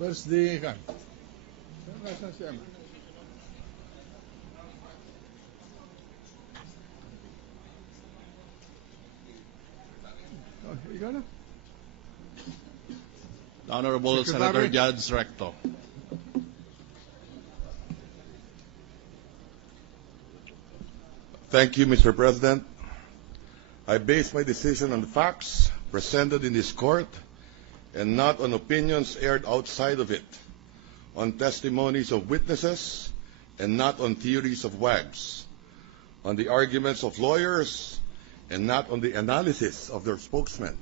Where's the gun? Nasaan si Emma? Oh, ikaw na. The Honorable Secretary. Senator Judge Recto. Thank you, Mr. President. I base my decision on facts presented in this court and not on opinions aired outside of it, on testimonies of witnesses and not on theories of wags, on the arguments of lawyers and not on the analysis of their spokesmen,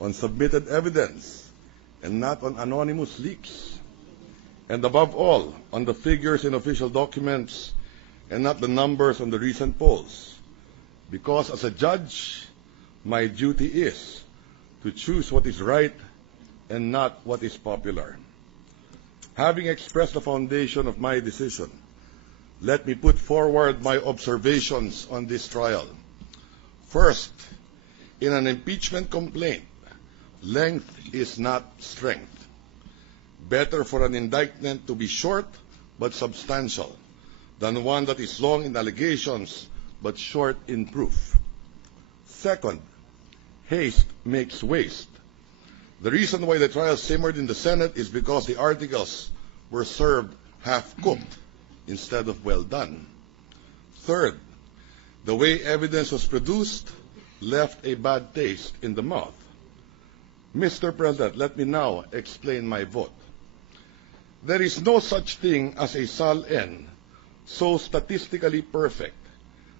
on submitted evidence and not on anonymous leaks, and above all, on the figures in official documents and not the numbers on the recent polls. Because as a judge, my duty is to choose what is right and not what is popular. Having expressed the foundation of my decision, let me put forward my observations on this trial. First, in an impeachment complaint, length is not strength. Better for an indictment to be short but substantial than one that is long in allegations but short in proof. Second, haste makes waste. The reason why the trial simmered in the Senate is because the articles were served half-cooked instead of well done. Third, the way evidence was produced left a bad taste in the mouth. Mr. President, let me now explain my vote. There is no such thing as a SAL-N so statistically perfect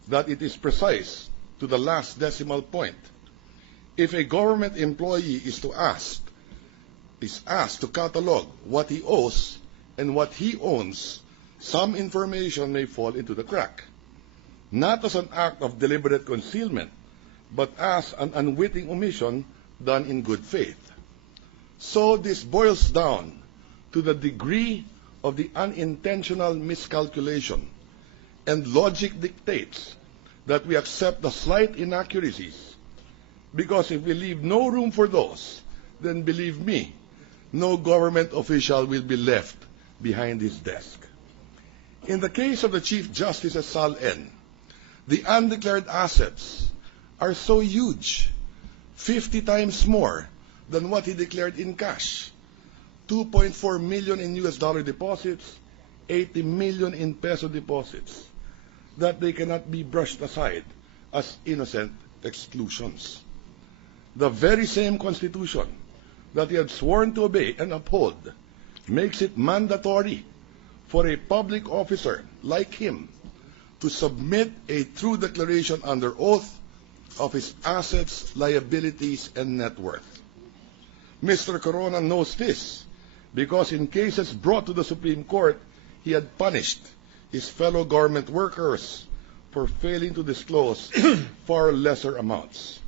that it is precise to the last decimal point. If a government employee is asked to catalog what he owes and what he owns, some information may fall into the crack, not as an act of deliberate concealment, but as an unwitting omission done in good faith. So this boils down to the degree of the unintentional miscalculation, and logic dictates that we accept the slight inaccuracies, because if we leave no room for those, then believe me, no government official will be left behind his desk. In the case of the Chief Justice's SAL-N, the undeclared assets are so huge, 50 times more than what he declared in cash. 2.4 million in US dollar deposits, 80 million in peso deposits, that they cannot be brushed aside as innocent exclusions. The very same Constitution that he had sworn to obey and uphold makes it mandatory for a public officer like him to submit a true declaration under oath of his assets, liabilities, and net worth. Mr. Corona knows this because in cases brought to the Supreme Court, he had punished his fellow government workers for failing to disclose far lesser amounts.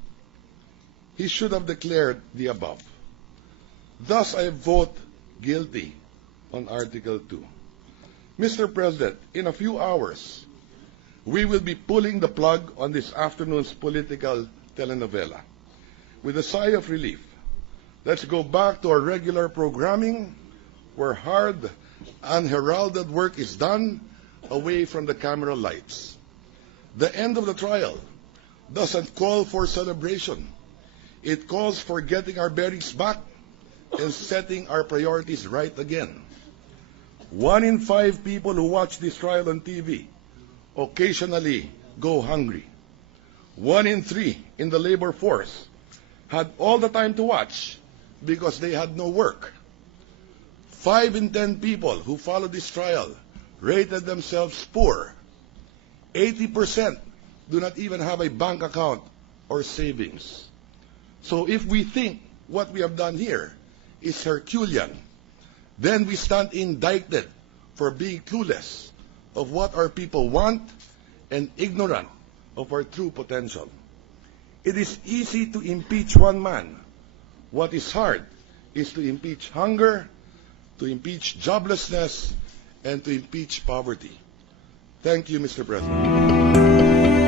He should have declared the above. Thus, I vote guilty on Article 2. Mr. President, in a few hours, we will be pulling the plug on this afternoon's political telenovela. With a sigh of relief, let's go back to our regular programming where hard, unheralded work is done away from the camera lights. The end of the trial doesn't call for celebration. It calls for getting our bearings back and setting our priorities right again. 1 in 5 people who watch this trial on TV occasionally go hungry. 1 in 3 in the labor force had all the time to watch because they had no work. 5 in 10 people who followed this trial rated themselves poor. 80% do not even have a bank account or savings. So if we think what we have done here is Herculean, then we stand indicted for being clueless of what our people want and ignorant of our true potential. It is easy to impeach one man. What is hard is to impeach hunger, to impeach joblessness, and to impeach poverty. Thank you, Mr. President.